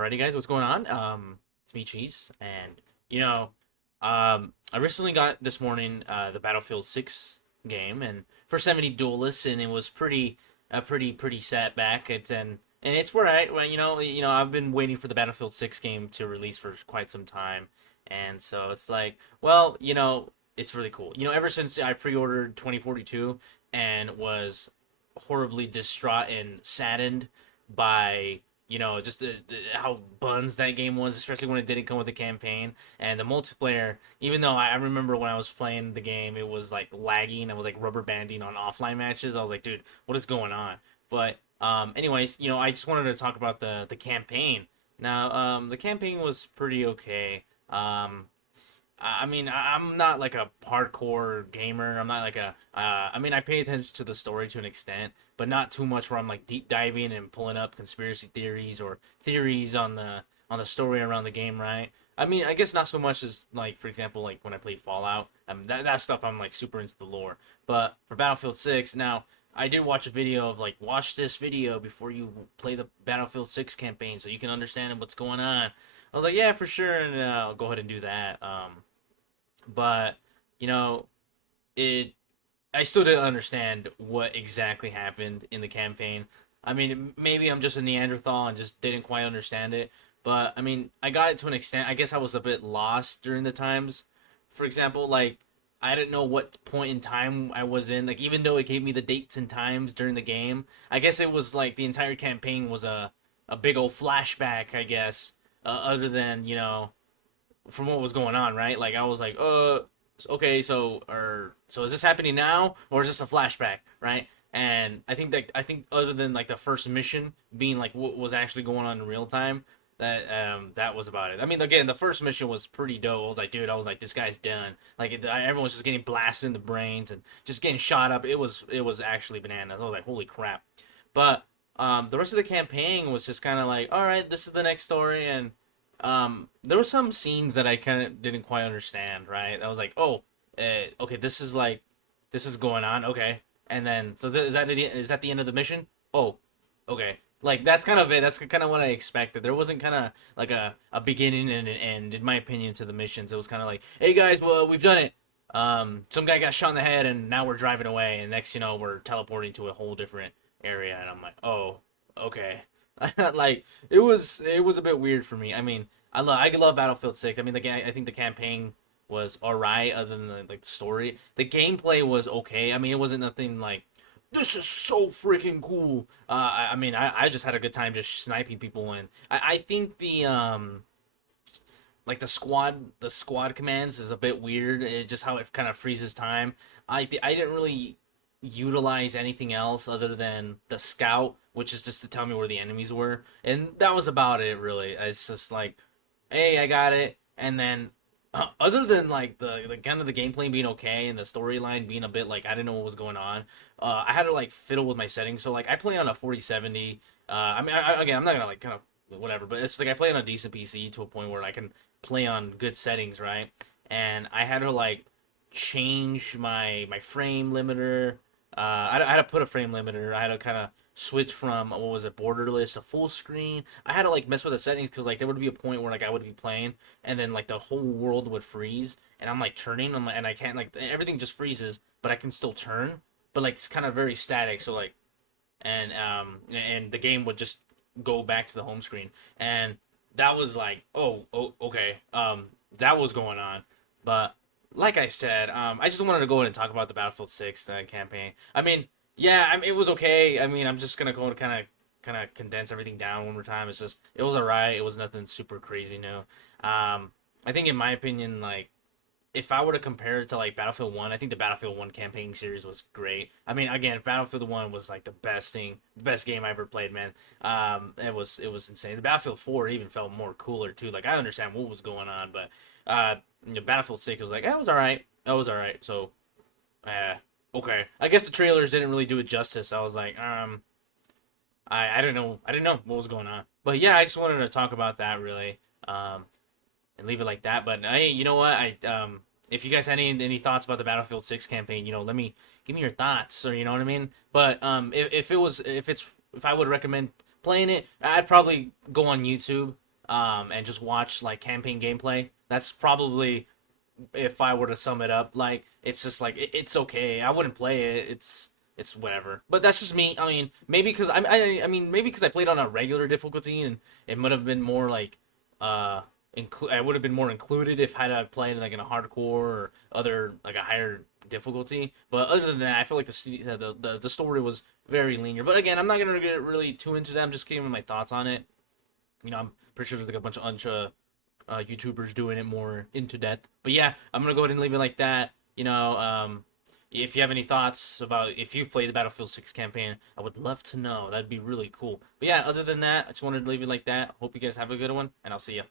Alrighty, guys, what's going on? It's me, Cheese, and I recently got this morning the Battlefield 6 game, and for 70 duelists, and it was pretty setback. And it's right. Well, I've been waiting for the Battlefield 6 game to release for quite some time, and so it's like, well, it's really cool. Ever since I pre-ordered 2042 and was horribly distraught and saddened by just how buns that game was, especially when it didn't come with a campaign and the multiplayer. Even though I remember when I was playing the game, it was like lagging. I was like rubber banding on offline matches. I was like, dude, what is going on? But anyways, I just wanted to talk about the campaign. Now, the campaign was pretty okay. I mean, I'm not like a hardcore gamer. I'm not like I mean, I pay attention to the story to an extent, but not too much where I'm like deep diving and pulling up conspiracy theories or theories on the story around the game, right? I mean, I guess not so much as like, for example, like when I played Fallout. That stuff I'm like super into the lore. But for Battlefield 6, now I did watch a video of like watch this video before you play the Battlefield 6 campaign so you can understand what's going on. I was like, yeah, for sure, and I'll go ahead and do that. But you know, it I still didn't understand what exactly happened in the campaign. I mean, maybe I'm just a Neanderthal and just didn't quite understand it. But I mean, I got it to an extent. I guess I was a bit lost during the times. For example, like I didn't know what point in time I was in. Like even though it gave me the dates and times during the game, I guess it was like the entire campaign was a big old flashback. I guess other than from what was going on, right? Like I was like, okay, so is this happening now or is this a flashback, right? And I think other than like the first mission being like what was actually going on in real time, that was about it. I mean, again, the first mission was pretty dope. I was like, dude, I was like, this guy's done. Like everyone was just getting blasted in the brains and just getting shot up. It was actually bananas. I was like, holy crap. But the rest of the campaign was just kind of like, all right, this is the next story, and there were some scenes that I kind of didn't quite understand. Right, I was like, oh, okay, this is going on, okay, and then is that the end of the mission? Oh, okay, like that's kind of it. That's kind of what I expected. There wasn't kind of like a beginning and an end, in my opinion, to the missions. It was kind of like, hey guys, well we've done it. Some guy got shot in the head, and now we're driving away, and next we're teleporting to a whole different area, and I'm like, oh, okay. Like it was a bit weird for me. I mean, I love Battlefield 6. I mean, I think the campaign was alright, other than like the story. The gameplay was okay. I mean, it wasn't nothing like this is so freaking cool. I mean, I just had a good time just sniping people, and I think the like the squad commands is a bit weird. Just how it kind of freezes time. I didn't really utilize anything else other than the scout, which is just to tell me where the enemies were, and that was about it. Really, it's just like, hey, I got it, and then. Other than like the kind of the gameplay being okay and the storyline being a bit like I didn't know what was going on, I had to like fiddle with my settings. So like I play on a 4070. I mean, again, I'm not gonna like kind of whatever, but it's like I play on a decent PC to a point where I can play on good settings, right? And I had to like change my frame limiter. I had to put a frame limiter. I had to kind of switch from what was it, borderless to full screen. I had to like mess with the settings because like there would be a point where like I would be playing and then like the whole world would freeze and I'm like turning and I can't like everything just freezes, but I can still turn, but like it's kind of very static. So like and the game would just go back to the home screen, and that was like, oh, okay, that was going on. But like I said, I just wanted to go ahead and talk about the Battlefield 6 campaign. I mean, yeah, it was okay. I mean, I'm just gonna go and kind of condense everything down one more time. It's just it was alright. It was nothing super crazy new. I think in my opinion, like if I were to compare it to like Battlefield 1, I think the Battlefield 1 campaign series was great. I mean, again, Battlefield 1 was like the best game I ever played, man. It was insane. The Battlefield 4 even felt more cooler too. Like I understand what was going on, but Battlefield 6 was like, it was all right. That was all right. So, uh, okay. I guess the trailers didn't really do it justice. I was like, I didn't know what was going on. But yeah, I just wanted to talk about that really. And leave it like that. But hey, you know what? If you guys had any thoughts about the Battlefield 6 campaign, let me give me your thoughts, or you know what I mean. But if I would recommend playing it, I'd probably go on YouTube. and just watch like campaign gameplay. That's probably, if I were to sum it up, like it's just like it's okay. I wouldn't play it. It's whatever. But that's just me. I mean, maybe because I mean maybe because I played on a regular difficulty and it would have been more like I would have been more included if had I played like in a hardcore or other like a higher difficulty. But other than that, I feel like the story was very linear. But again, I'm not gonna get really too into that. I'm just giving my thoughts on it. I'm pretty sure there's like a bunch of YouTubers doing it more into depth. But yeah, I'm gonna go ahead and leave it like that. If you have any thoughts about if you've played the Battlefield 6 campaign, I would love to know. That'd be really cool. But yeah, other than that, I just wanted to leave it like that. Hope you guys have a good one, and I'll see you.